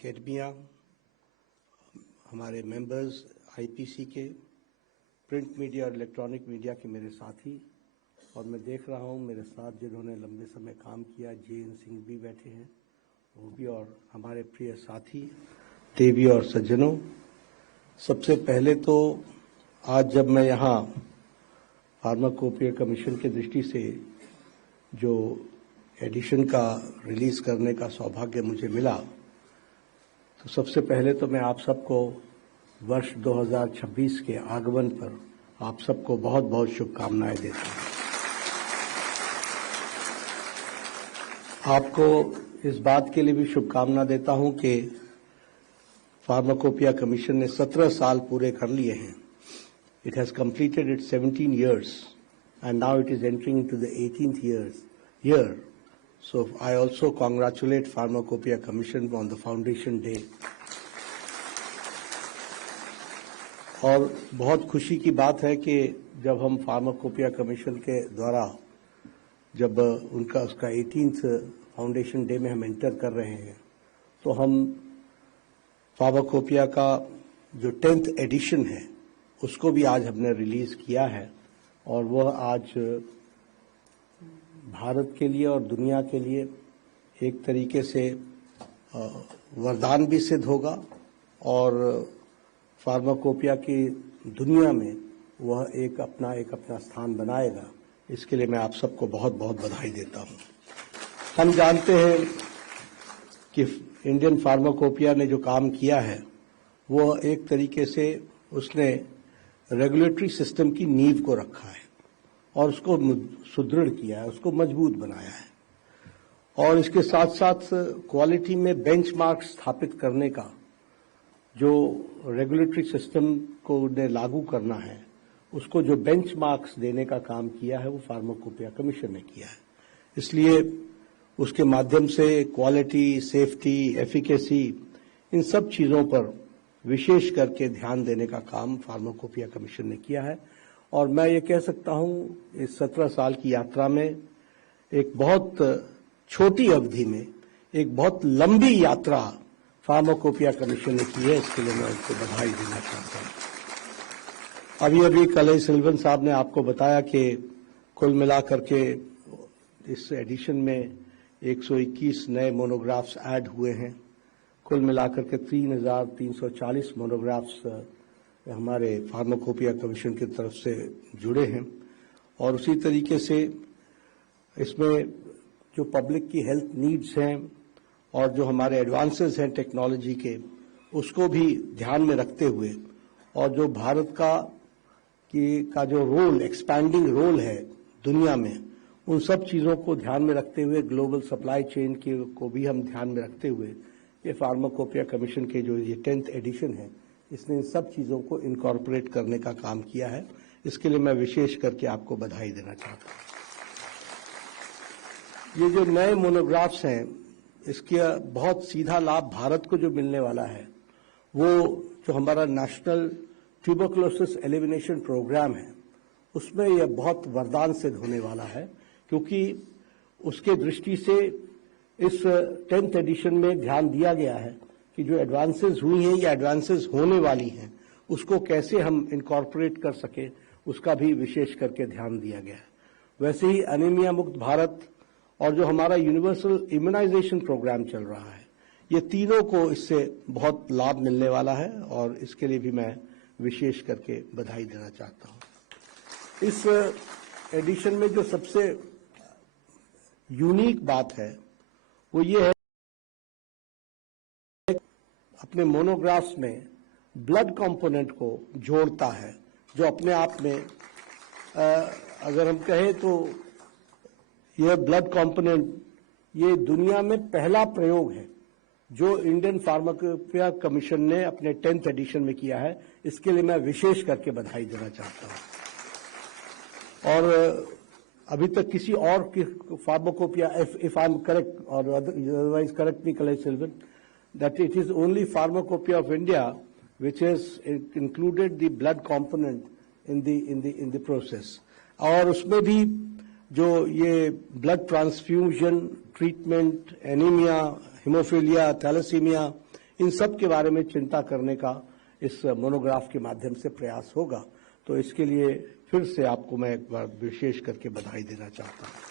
Academia, हमारे members IPC के, print media और इलेक्ट्रॉनिक मीडिया के मेरे साथी, और मैं देख रहा हूं मेरे साथ जिन्होंने लंबे समय काम किया, JN सिंह भी बैठे हैं, वो भी, और हमारे प्रिय साथी देवी और सज्जनों। सबसे पहले तो आज जब मैं यहाँ फार्माकोपिया कमीशन की दृष्टि से जो एडिशन का रिलीज करने का सौभाग्य मुझे मिला, तो सबसे पहले तो मैं आप सबको वर्ष 2026 के आगमन पर आप सबको बहुत बहुत शुभकामनाएं देता हूं। आपको इस बात के लिए भी शुभकामना देता हूं कि फार्माकोपिया कमीशन ने 17 साल पूरे कर लिए हैं। It has completed its 17 years and now it is entering into the 18th year. So I also congratulate Pharmacopoeia Commission on the Foundation Day. और बहुत खुशी की बात है कि जब हम फार्माकोपिया कमीशन के द्वारा जब उसका 18th फाउंडेशन डे में हम एंटर कर रहे हैं, तो हम फार्माकोपिया का जो 10th एडिशन है उसको भी आज हमने रिलीज किया है, और वह आज भारत के लिए और दुनिया के लिए एक तरीके से वरदान भी सिद्ध होगा और फार्माकोपिया की दुनिया में वह एक अपना स्थान बनाएगा। इसके लिए मैं आप सबको बहुत बहुत बधाई देता हूं। हम जानते हैं कि इंडियन फार्माकोपिया ने जो काम किया है वह एक तरीके से उसने रेगुलेटरी सिस्टम की नींव को रखा है और उसको सुदृढ़ किया है, उसको मजबूत बनाया है, और इसके साथ साथ क्वालिटी में बेंचमार्क स्थापित करने का जो रेगुलेटरी सिस्टम को ने लागू करना है, उसको जो बेंचमार्क्स देने का काम किया है वो फार्माकोपिया कमीशन ने किया है। इसलिए उसके माध्यम से क्वालिटी, सेफ्टी, एफिकेसी, इन सब चीज़ों पर विशेष करके ध्यान देने का काम फार्माकोपिया कमीशन ने किया है। और मैं ये कह सकता हूं इस 17 साल की यात्रा में एक बहुत छोटी अवधि में एक बहुत लंबी यात्रा फार्माकोपिया कमीशन ने की है। इसके लिए मैं उनको बधाई देना चाहता हूं। अभी कलई सिल्वन साहब ने आपको बताया कि कुल मिलाकर के इस एडिशन में 121 नए मोनोग्राफ्स ऐड हुए हैं। कुल मिलाकर के 3,340 मोनोग्राफ्स हमारे फार्माकोपिया कमीशन की तरफ से जुड़े हैं, और उसी तरीके से इसमें जो पब्लिक की हेल्थ नीड्स हैं और जो हमारे एडवांसेस हैं टेक्नोलॉजी के, उसको भी ध्यान में रखते हुए, और जो भारत का जो रोल, एक्सपैंडिंग रोल है दुनिया में, उन सब चीज़ों को ध्यान में रखते हुए, ग्लोबल सप्लाई चेन को भी हम ध्यान में रखते हुए, ये फार्माकोपिया कमीशन के जो ये 10th एडिशन है, इसने इन सब चीज़ों को इनकॉर्पोरेट करने का काम किया है। इसके लिए मैं विशेष करके आपको बधाई देना चाहता हूँ। ये जो नए मोनोग्राफ्स हैं, इसका बहुत सीधा लाभ भारत को जो मिलने वाला है, वो जो हमारा नेशनल ट्यूबरकुलोसिस एलिमिनेशन प्रोग्राम है, उसमें यह बहुत वरदान सिद्ध होने वाला है, क्योंकि उसके दृष्टि से इस 10th एडिशन में ध्यान दिया गया है कि जो एडवांसेस हुई हैं या एडवांसेस होने वाली हैं, उसको कैसे हम इनकॉर्पोरेट कर सके, उसका भी विशेष करके ध्यान दिया गया है। वैसे ही एनीमिया मुक्त भारत और जो हमारा यूनिवर्सल इम्यूनाइजेशन प्रोग्राम चल रहा है, ये तीनों को इससे बहुत लाभ मिलने वाला है, और इसके लिए भी मैं विशेष करके बधाई देना चाहता हूं। इस एडिशन में जो सबसे यूनिक बात है वो ये है, अपने मोनोग्राफ्स में ब्लड कंपोनेंट को जोड़ता है, जो अपने आप में अगर हम कहें तो यह ब्लड कंपोनेंट ये दुनिया में पहला प्रयोग है जो इंडियन फार्माकोपिया कमीशन ने अपने 10th एडिशन में किया है। इसके लिए मैं विशेष करके बधाई देना चाहता हूं। और अभी तक किसी और pharmacopoeia, if I am correct or otherwise correct me Kalai Selvan, that it is only Pharmacopoeia of India which has included the blood component in the process. और उसमें भी जो ये blood transfusion treatment, anaemia, haemophilia, thalassaemia, इन सब के बारे में चिंता करने का इस मोनोग्राफ के माध्यम से प्रयास होगा। तो इसके लिए फिर से आपको मैं एक बार विशेष करके बधाई देना चाहता हूं।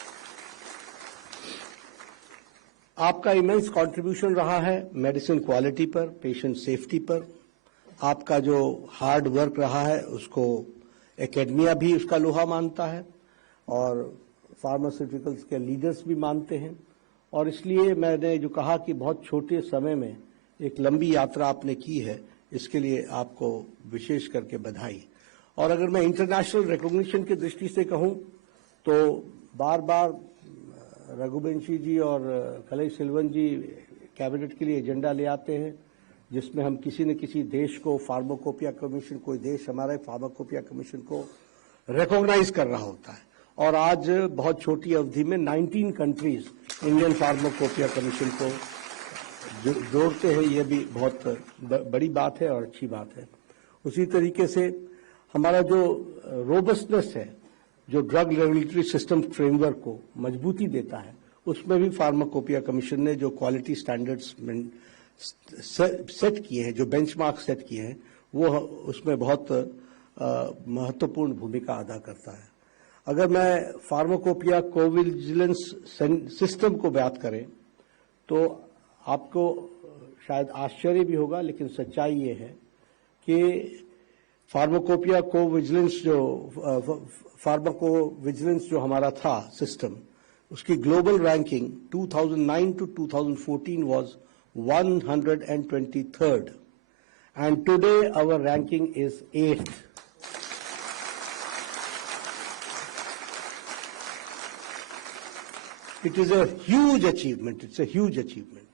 आपका इमेंस कंट्रीब्यूशन रहा है मेडिसिन क्वालिटी पर, पेशेंट सेफ्टी पर। आपका जो हार्ड वर्क रहा है उसको एकेडमिया भी उसका लोहा मानता है और फार्मास्यूटिकल्स के लीडर्स भी मानते हैं। और इसलिए मैंने जो कहा कि बहुत छोटे समय में एक लंबी यात्रा आपने की है, इसके लिए आपको विशेष करके बधाई। और अगर मैं इंटरनेशनल रिकॉग्निशन की दृष्टि से कहूं तो बार बार रघुवंशी जी और कलई सिल्वन जी कैबिनेट के लिए एजेंडा ले आते हैं जिसमें हम किसी न किसी देश को फार्माकोपिया कमीशन, कोई देश हमारे फार्माकोपिया कमीशन को रिकॉग्नाइज कर रहा होता है। और आज बहुत छोटी अवधि में 19 कंट्रीज इंडियन फार्माकोपिया कमीशन को जोड़ते हैं, ये भी बहुत बड़ी बात है और अच्छी बात है। उसी तरीके से हमारा जो रोबस्टनेस है, जो ड्रग रेगुलेटरी सिस्टम फ्रेमवर्क को मजबूती देता है, उसमें भी फार्माकोपिया कमीशन ने जो क्वालिटी स्टैंडर्ड्स सेट किए हैं, जो बेंचमार्क सेट किए हैं, वो उसमें बहुत महत्वपूर्ण भूमिका अदा करता है। अगर मैं फार्माकोपिया कोविजिलेंस सिस्टम को बात करें तो आपको शायद आश्चर्य भी होगा, लेकिन सच्चाई ये है कि फार्माकोपिया कोविजिलेंस जो हमारा था सिस्टम, उसकी global ranking 2009 to 2014 was 123rd and today our ranking is 8th. It is a huge achievement. It's a huge achievement.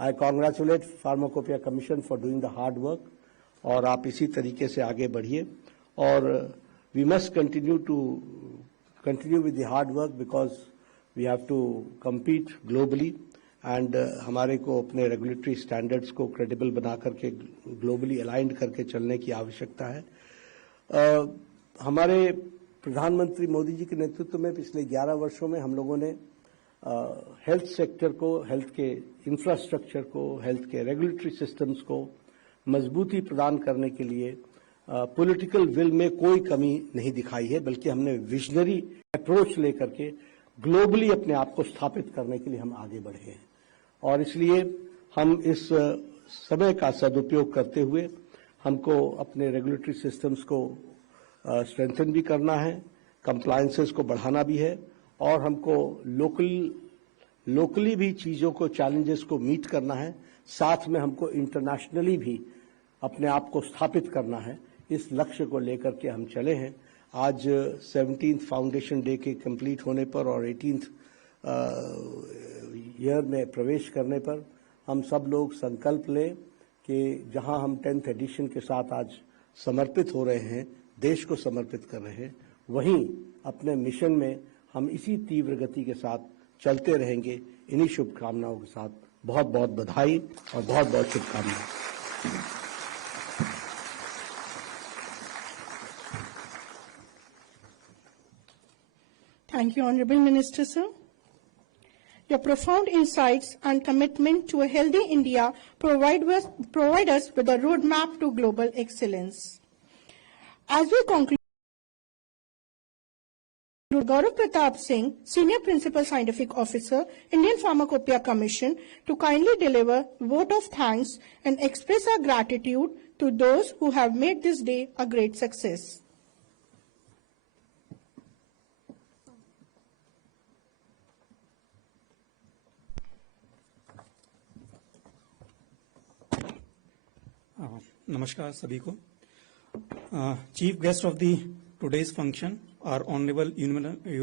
I congratulate Pharmacopoeia Commission for doing the hard work. और आप इसी तरीके से आगे बढ़िए और we must continue with the hard work because we have to compete globally and हमारे को अपने रेगुलेटरी स्टैंडर्ड्स को क्रेडिबल बना करके ग्लोबली अलाइंड करके चलने की आवश्यकता है। हमारे प्रधानमंत्री मोदी जी के नेतृत्व में पिछले 11 वर्षों में हम लोगों ने हेल्थ सेक्टर को, हेल्थ के इंफ्रास्ट्रक्चर को, हेल्थ के रेगुलेटरी सिस्टम्स को मजबूती प्रदान करने के लिए पॉलिटिकल विल में कोई कमी नहीं दिखाई है, बल्कि हमने विजनरी अप्रोच लेकर के ग्लोबली अपने आप को स्थापित करने के लिए हम आगे बढ़े हैं। और इसलिए हम इस समय का सदुपयोग करते हुए हमको अपने रेगुलेटरी सिस्टम्स को स्ट्रेंथन भी करना है, कंप्लायंसेस को बढ़ाना भी है और हमको लोकली भी चीज़ों को, चैलेंजेस को मीट करना है, साथ में हमको इंटरनेशनली भी अपने आप को स्थापित करना है। इस लक्ष्य को लेकर के हम चले हैं। आज 17th फाउंडेशन डे के कंप्लीट होने पर और 18th ईयर में प्रवेश करने पर हम सब लोग संकल्प लें कि जहां हम 10th एडिशन के साथ आज समर्पित हो रहे हैं, देश को समर्पित कर रहे हैं, वहीं अपने मिशन में हम इसी तीव्र गति के साथ चलते रहेंगे। इन्हीं शुभकामनाओं के साथ बहुत बहुत बधाई और बहुत बहुत शुभकामनाएं। Thank you, Honorable Minister, sir. Your profound insights and commitment to a healthy India provide us with a roadmap to global excellence. As we conclude, Gaurav Pratap Singh, Senior Principal Scientific Officer, Indian Pharmacopoeia Commission, to kindly deliver a vote of thanks and express our gratitude to those who have made this day a great success. नमस्कार सभी को। Chief guest of the today's function are honourable